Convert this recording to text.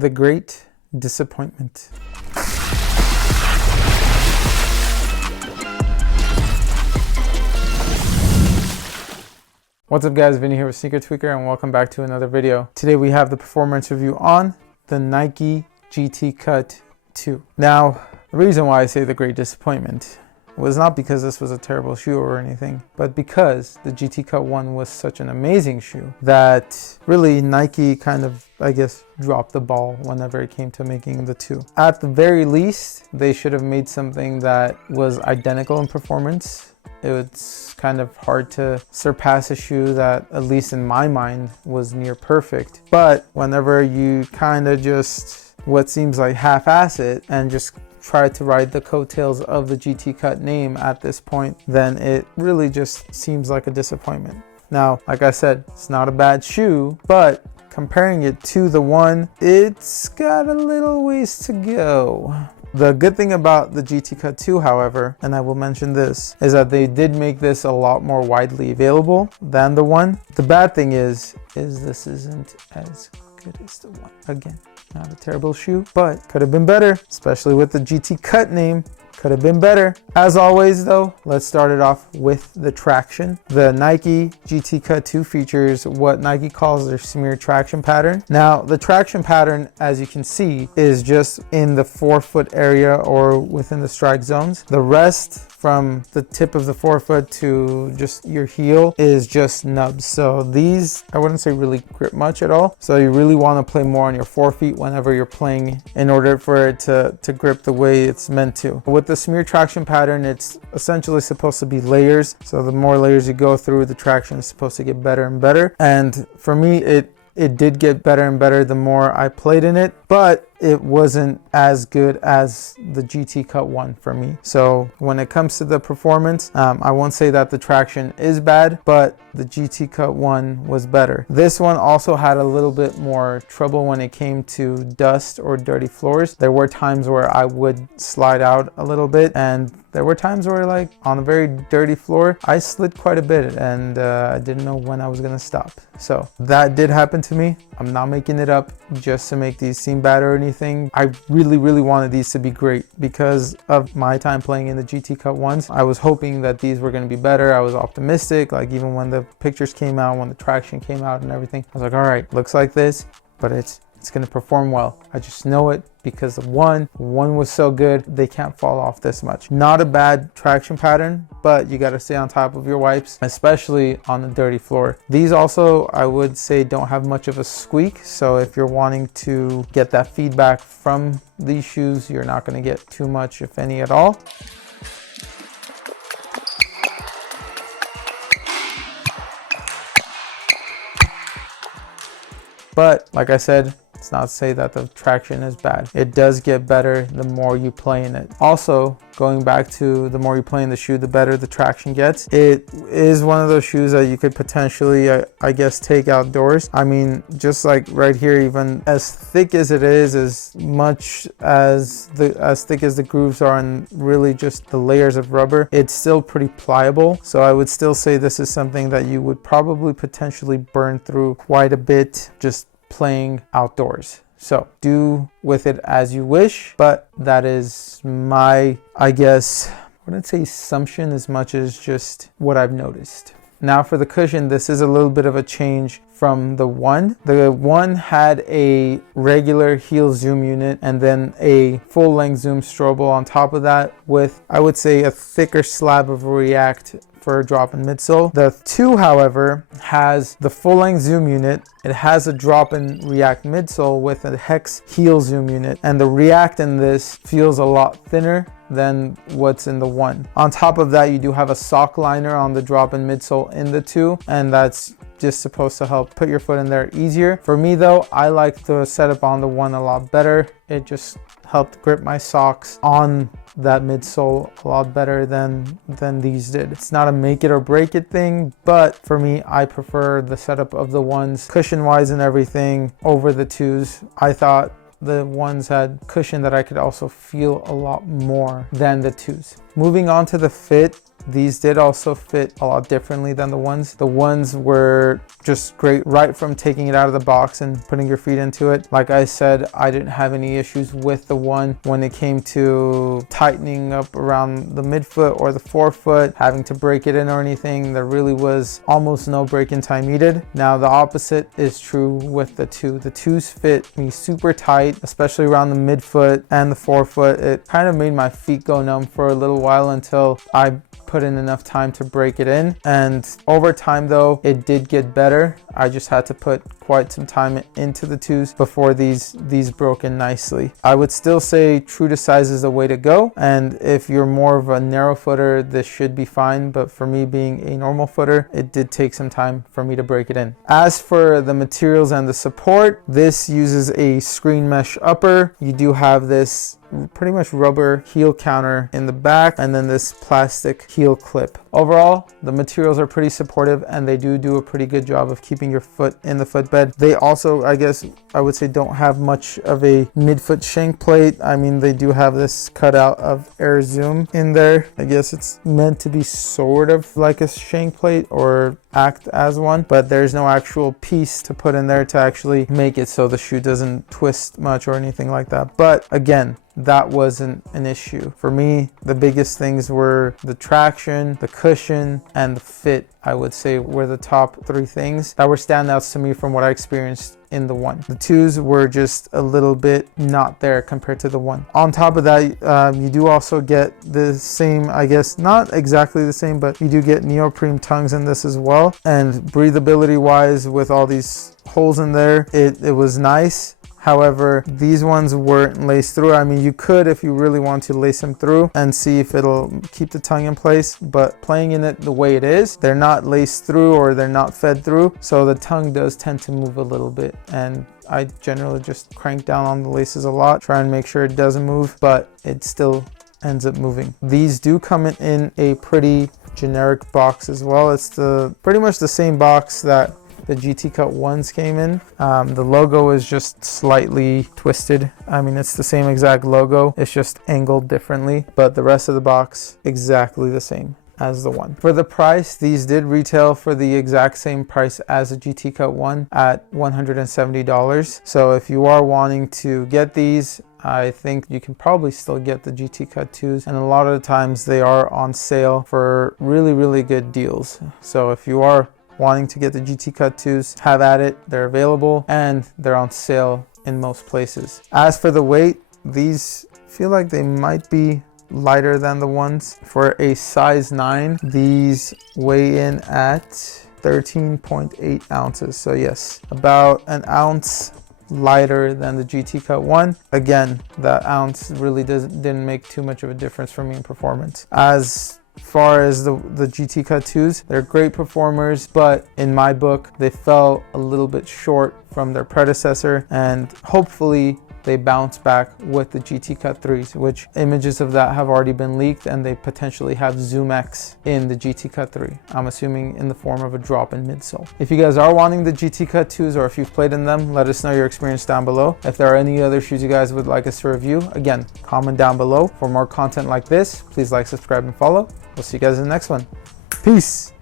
the great disappointment. What's up guys, Vinny here with Sneaker Tweaker and welcome back to another video. Today we have the performance review on the Nike GT Cut 2. Now, the reason why I say the great disappointment was not because this was a terrible shoe or anything, but because the GT Cut 1 was such an amazing shoe that really Nike kind of, I guess, dropped the ball whenever it came to making the 2. At the very least, they should have made something that was identical in performance. It's kind of hard to surpass a shoe that, at least in my mind, was near perfect. But whenever you kind of just, what seems like half-ass it and just try to ride the coattails of the GT Cut name at this point, then it really just seems like a disappointment. Now, like I said, it's not a bad shoe, but comparing it to the one, it's got a little ways to go. The good thing about the GT Cut 2, however, and I will mention this, is that they did make this a lot more widely available than the one. The bad thing is this isn't as good as the one. Again, not a terrible shoe, but could have been better, especially with the GT Cut name. Could have been better. As always though, let's start it off with the traction. The Nike GT Cut 2 features what Nike calls their smear traction pattern. Now, the traction pattern, as you can see, is just in the forefoot area or within the strike zones. The rest, from the tip of the forefoot to just your heel, is just nubs. So these, I wouldn't say really grip much at all. So you really want to play more on your forefeet whenever you're playing in order for it to grip the way it's meant to. With the smear traction pattern, it's essentially supposed to be layers. So the more layers you go through, the traction is supposed to get better and better. And for me, it did get better and better the more I played in it, but it wasn't as good as the GT Cut 1 for me. So when it comes to the performance, I won't say that the traction is bad, but the GT Cut 1 was better. This one also had a little bit more trouble when it came to dust or dirty floors. There were times where I would slide out a little bit, and there were times where, like, on a very dirty floor, I slid quite a bit, and I didn't know when I was gonna stop. So that did happen to me. I'm not making it up just to make these seem bad or anything. I really wanted these to be great because of my time playing in the GT Cut 1s. I was hoping that these were going to be better. I was optimistic, like even when the pictures came out, when the traction came out and everything, I was like, all right, looks like this, but it's going to perform well. I just know it because the one was so good, they can't fall off this much. Not a bad traction pattern, but you got to stay on top of your wipes, especially on the dirty floor. These also, I would say, don't have much of a squeak. So if you're wanting to get that feedback from these shoes, you're not going to get too much, if any at all. But like I said, it's not to say that the traction is bad. It does get better the more you play in it. Also, going back to the more you play in the shoe, the better the traction gets. It is one of those shoes that you could potentially, I guess, take outdoors. I mean, just like right here, even as thick as it is, as much as thick as the grooves are and really just the layers of rubber, it's still pretty pliable. So I would still say this is something that you would probably potentially burn through quite a bit just playing outdoors. So do with it as you wish, but that is my, I guess, I wouldn't say assumption as much as just what I've noticed. Now for the cushion, this is a little bit of a change from the one. The one had a regular heel zoom unit and then a full length zoom strobel on top of that with, I would say, a thicker slab of React for a drop-in midsole. The 2, however, has the full-length zoom unit. It has a drop-in React midsole with a hex heel zoom unit, and the React in this feels a lot thinner than what's in the 1. On top of that, you do have a sock liner on the drop-in midsole in the 2, and that's just supposed to help put your foot in there easier. For me though, I like the setup on the 1 a lot better. It just helped grip my socks on that midsole a lot better than these did. It's not a make it or break it thing, but for me, I prefer the setup of the 1s, cushion wise and everything, over the 2s. I thought the 1s had cushion that I could also feel a lot more than the 2s. Moving on to the fit, These did also fit a lot differently than the ones. The ones were just great right from taking it out of the box and putting your feet into it. Like I said, I didn't have any issues with the one when it came to tightening up around the midfoot or the forefoot, having to break it in or anything. There really was almost no break-in time needed. Now the opposite is true with the two. The twos fit me super tight, especially around the midfoot and the forefoot. It kind of made my feet go numb for a little while until I put in enough time to break it in, and over time though it did get better. I just had to put quite some time into the twos before these broke in nicely. I would still say true to size is the way to go, and if you're more of a narrow footer, this should be fine, but for me being a normal footer, it did take some time for me to break it in. As for the materials and the support, this uses a screen mesh upper. You do have this pretty much rubber heel counter in the back, and then this plastic heel clip. Overall, the materials are pretty supportive, and they do a pretty good job of keeping your foot in the footbed. They also, I guess I would say, don't have much of a midfoot shank plate. I mean, they do have this cutout of Air Zoom in there. I guess it's meant to be sort of like a shank plate or act as one, but there's no actual piece to put in there to actually make it so the shoe doesn't twist much or anything like that. But again, that wasn't an issue. For me, the biggest things were the traction, the cushion, and the fit. I would say were the top three things that were standouts to me from what I experienced in the one. The twos were just a little bit not there compared to the one. On top of that, you do also get the same, I guess not exactly the same, but you do get neoprene tongues in this as well. And breathability wise, with all these holes in there, it was nice. However, these ones weren't laced through. I mean, you could, if you really want to, lace them through and see if it'll keep the tongue in place, but playing in it the way it is, they're not laced through or they're not fed through, so the tongue does tend to move a little bit, and I generally just crank down on the laces a lot, try and make sure it doesn't move, but it still ends up moving. These do come in a pretty generic box as well. It's pretty much the same box that the GT Cut 1s came in. The logo is just slightly twisted. I mean, it's the same exact logo, it's just angled differently, but the rest of the box exactly the same as the one. For the price, these did retail for the exact same price as a GT Cut 1 at $170. So if you are wanting to get these, I think you can probably still get the GT Cut 2s, and a lot of the times they are on sale for really good deals. So if you are wanting to get the GT Cut 2s, have at it. They're available and they're on sale in most places. As for the weight, these feel like they might be lighter than the ones. For a size 9, these weigh in at 13.8 ounces. So yes, about an ounce lighter than the GT Cut 1. Again, that ounce really didn't make too much of a difference for me in performance. As far as the GT Cut 2s, they're great performers, but in my book, they fell a little bit short from their predecessor, and hopefully they bounce back with the GT Cut 3s, which images of that have already been leaked, and they potentially have Zoom X in the GT Cut 3. I'm assuming in the form of a drop-in midsole. If you guys are wanting the GT Cut 2s, or if you've played in them, let us know your experience down below. If there are any other shoes you guys would like us to review, again, comment down below. For more content like this, please like, subscribe, and follow. We'll see you guys in the next one. Peace.